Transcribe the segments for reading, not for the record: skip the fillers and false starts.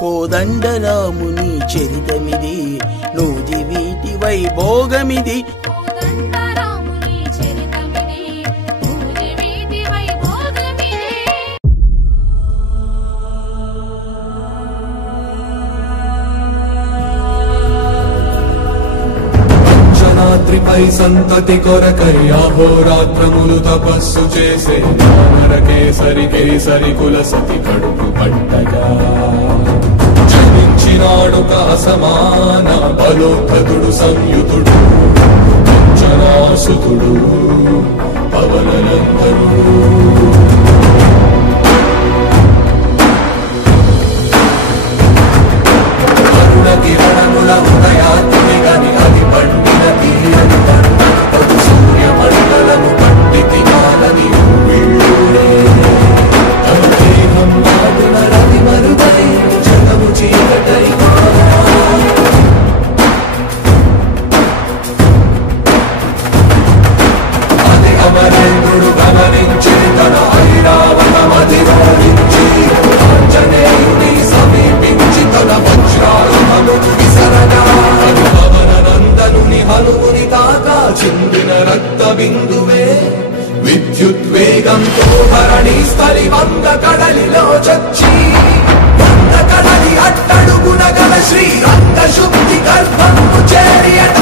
కోదండరాముని చరితమిది నూది వీటి వైభోగమిది త్రిపై సంతతి కొరకై అహోరాత్రములు తపస్సు చేసే వానర కేసరి కేసరి కుల సతి కడుపు పట్టగా జనించినాడు సమాన బలోద్ధతుడు సంయుతుడు జనాసుతుడు పవననందనుడు అరుణ కిరణముల ఉదయాత్మిగని అది పండిన తీరని సూర్యమండలము పండితి కాలని దేహం మాటున రవి మరుగై జగము చీకటై అది అమరేంద్రుడు గమనించి తన ఐరావతమది రోధించి ఆంజనేయుని సమీపించి తన వజ్రాయుధము విసరగా పవననందనుని హనుముని తాకా చిందిన రక్త బిందువే విద్యుద్వేగంతో ధరణి స్థలి వంద కడలిలో చచ్చి వంద కడలి అట్టడుగున గల శ్రీరంగ శుద్ధి గర్భము చేరియట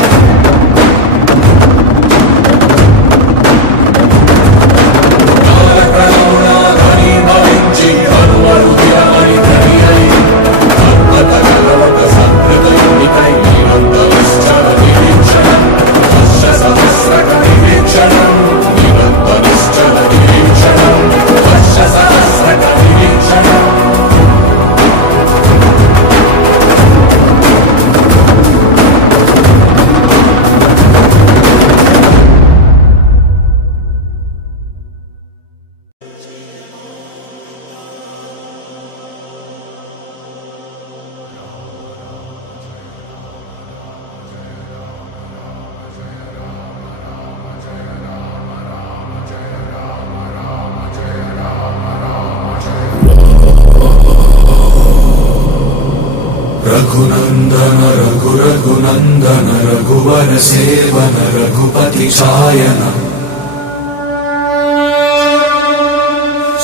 रघुनंदन रघु रघुनंदन रघुवर सेवन रघुपति छायन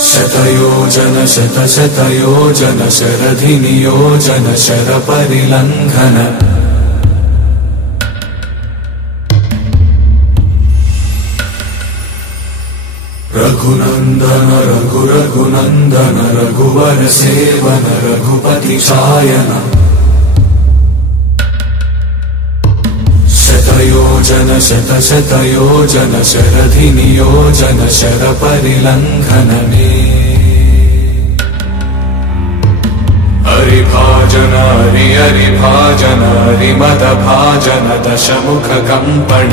शतयोजन शत शतयोजन शरधि नियोजन शर परिलंघन रघुनंदन रघु रघुनंदन रघुवर सेवन रघुपति छायन शतयोजन शत शतयोजन शरधि नियोजन शर परिलंघन में हरिभाजन हरि हरिभाजन हरिमद भाजन दशमुख कंपन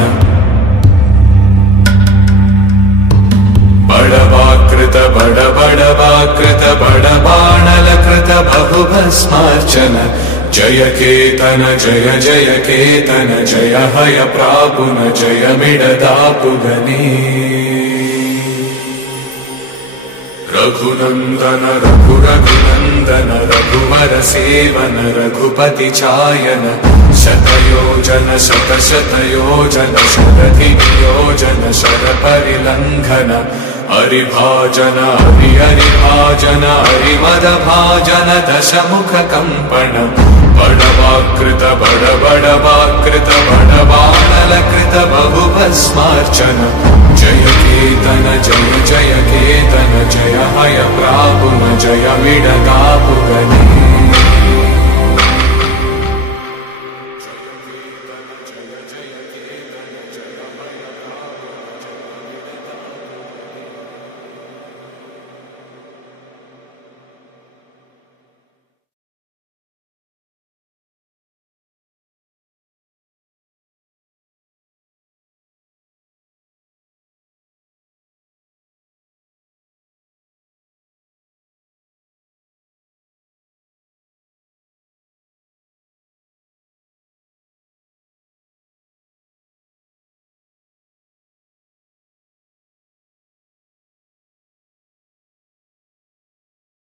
बड़वाकृत बड़वाकृत बड़बाणलकृत बहुभस्मार्चन जय केतन जय जय केतन जय हय प्रापुन जय मिडदापुगने रघुनंदन रघु रघुनंदन रघुवर सेवन रघुपति छायन शतयोजन शत शतयोजन शरधि नियोजन शर परिलंघन हरिभाजन हरि हरिभाजन हरिमद भाजन दशमुख कंपन बड़वाकृत बड़वाकृत बड़बाणलकृत बहुभस्मार्चन जय केतन जय जय केतन जय हय प्रापुन जय मिडदापुगने